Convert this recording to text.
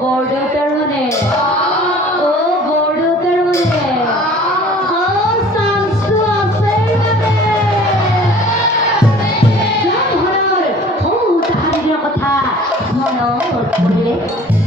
বৰদেউতাৰ মানে বৰদেউতাৰ মানে চান্সটো আছে মানে ঘৰৰ তাহাঁতৰ কথা মনত পৰিলে